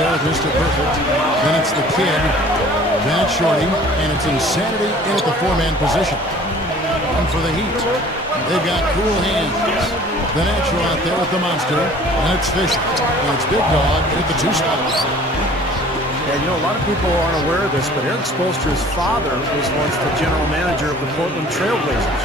there with Mr. Perfect. Then it's the kid. Then it's Shorty. And it's Insanity in at the four-man position. And for the Heat, they've got Cool Hands. The Natural out there with the Monster. And it's Fisher. And it's Big Dog at the two spot. Yeah, you know, a lot of people aren't aware of this, but Eric Spoelstra's father was once the general manager of the Portland Trailblazers.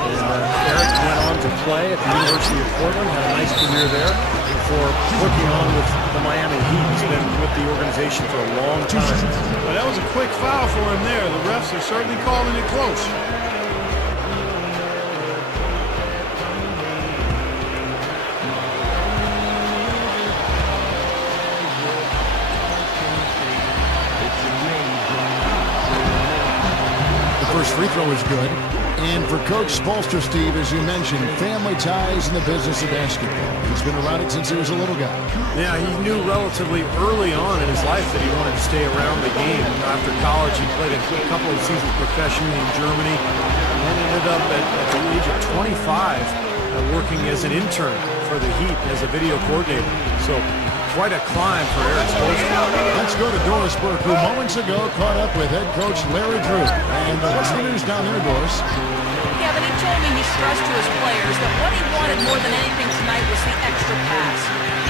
And Eric went on to play at the University of Portland, had a nice career there before hooking on with the Miami Heat. He's been with the organization for a long time. Well, that was a quick foul for him there. The refs are certainly calling it close. First free throw is good. And for Coach Spoelstra, Steve, as you mentioned, family ties in the business of basketball. He's been around it since he was a little guy. Yeah, he knew relatively early on in his life that he wanted to stay around the game. After college, he played a couple of seasons professionally in Germany, and then ended up at the age of 25 working as an intern for the Heat as a video coordinator. So quite a climb for Eric Spoelstra. Let's go to Doris Burke, who moments ago caught up with head coach Larry Drew. And what's the news down there, Doris? Kevin, he told me he stressed to his players that what he wanted more than anything tonight was the extra pass.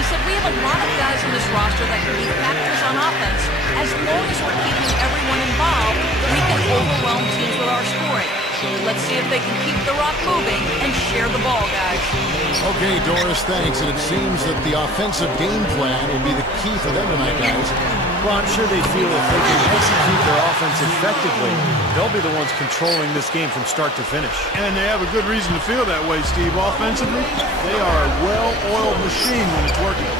He said, we have a lot of guys on this roster that can be factors on offense. As long as we're keeping everyone involved, we can overwhelm teams with our scoring. Let's see if they can keep the rock moving and share the ball, guys. Okay, Doris, thanks. And it seems that the offensive game plan will be the key for them tonight, guys. Well, I'm sure they feel if they can execute their offense effectively, they'll be the ones controlling this game from start to finish. And they have a good reason to feel that way, Steve. Offensively, they are a well-oiled machine when it's working.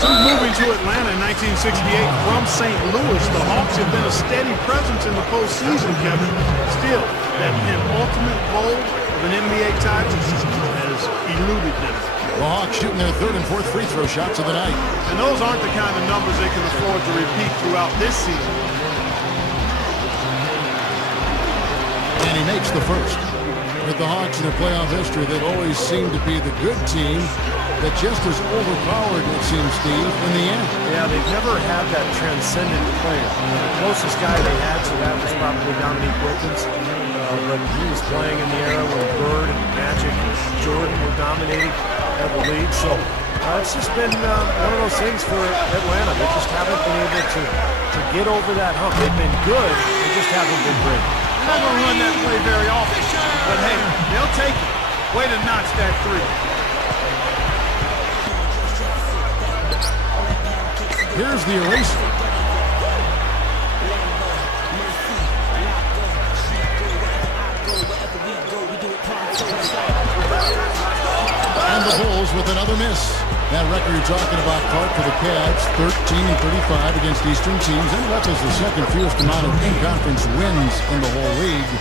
Since moving to Atlanta in 1968 from St. Louis, the Hawks have been a steady presence in the postseason, Kevin. Still, that penultimate goal of an NBA title has eluded them. The Hawks shooting their third and fourth free throw shots of the night. And those aren't the kind of numbers they can afford to repeat throughout this season. And he makes the first. With the Hawks in their playoff history, they've always seemed to be the good team that just as overpowered, it seems, Steve, in the end. Yeah, they've never had that transcendent player. The closest guy they had to that was probably Dominique Wilkins. But he was playing in the era when Bird and Magic and Jordan were dominating at the league. So it's just been one of those things for Atlanta. They just haven't been able to get over that hump. They've been good, they just haven't been great. They're not going to run that play very often. But hey, they'll take it. Way to notch that three. Here's the eraser. And the Bulls with another miss. That record you're talking about, Clark, for the Cavs, 13-35 against Eastern teams. And that's the second fewest amount of in-conference wins in the whole league.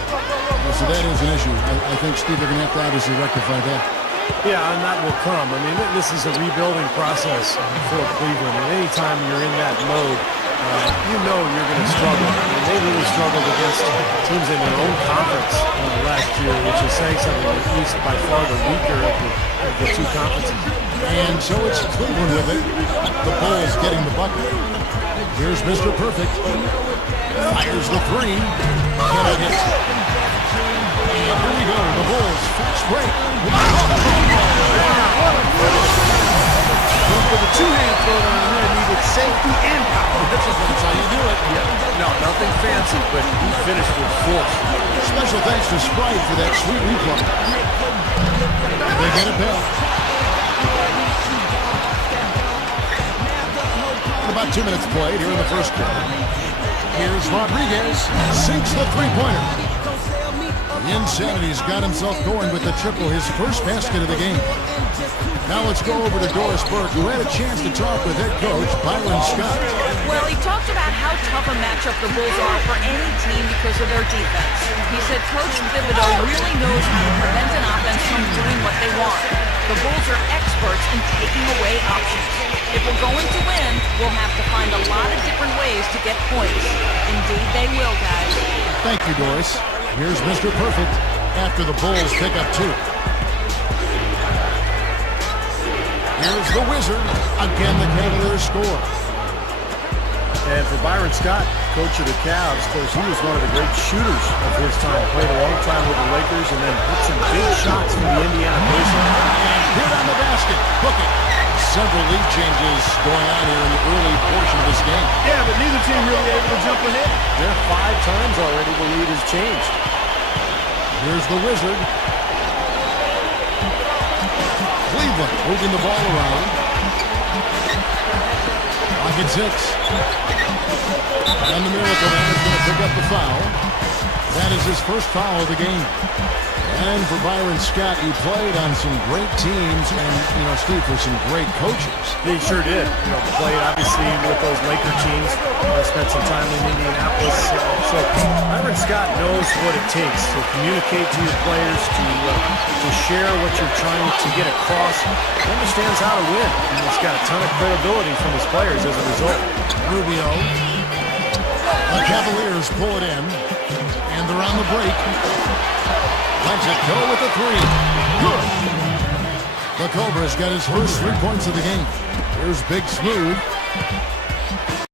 So that is an issue. I think, Steve, they're going to have to obviously rectify that. Yeah, and that will come. I mean, this is a rebuilding process for Cleveland. And anytime you're in that mode, you know you're going to struggle. And they really struggled against teams in their own conference last year, which is saying something. At least by far the weaker of the two conferences. And so it's Cleveland with it. The Bulls getting the bucket. Here's Mr. Perfect. Fires the three. Cannot hit. And here we go. The Bulls fast break. With a two-hand throw down there, needed safety and power. That's how you do it. No, nothing fancy, but he finished with force. Special thanks to Sprite for that sweet replay. They get it back. And about 2 minutes played here in the first quarter. Here's Rodriguez. Sinks the three-pointer. The Insanity's got himself going with the triple, his first basket of the game. Now let's go over to Doris Burke, who had a chance to talk with head coach Byron Scott. Well, he talked about how tough a matchup the Bulls are for any team because of their defense. He said Coach Thibodeau really knows how to prevent an offense from doing what they want. The Bulls are experts in taking away options. If we're going to win, we'll have to find a lot of different ways to get points. Indeed, they will, guys. Thank you, Doris. Here's Mr. Perfect after the Bulls pick up two. Here's the Wizard. Again, the Cavaliers score. And for Byron Scott, coach of the Cavs, of course, he was one of the great shooters of his time. Played a long time with the Lakers and then hit some big shots for the Indiana Pacers. And hit on the basket. Booking. Several lead changes going on here in the early portion of this game. Yeah, but neither team really able to jump ahead. Yeah, 5 times already the lead has changed. Here's the Wizard. Cleveland moving the ball around. Pocket 6. And the Miracle Man is going to pick up the foul. That is his first foul of the game. And for Byron Scott, he played on some great teams and, Steve, for some great coaches. He sure did. Played obviously with those Laker teams. Spent some time in Indianapolis. So Byron Scott knows what it takes to communicate to your players, to share what you're trying to get across. He understands how to win. And he's got a ton of credibility from his players as a result. Rubio. The Cavaliers pull it in. And they're on the break. Lets it go with the 3. Good. The Cobra's got his first 3 points of the game. Here's Big Smooth.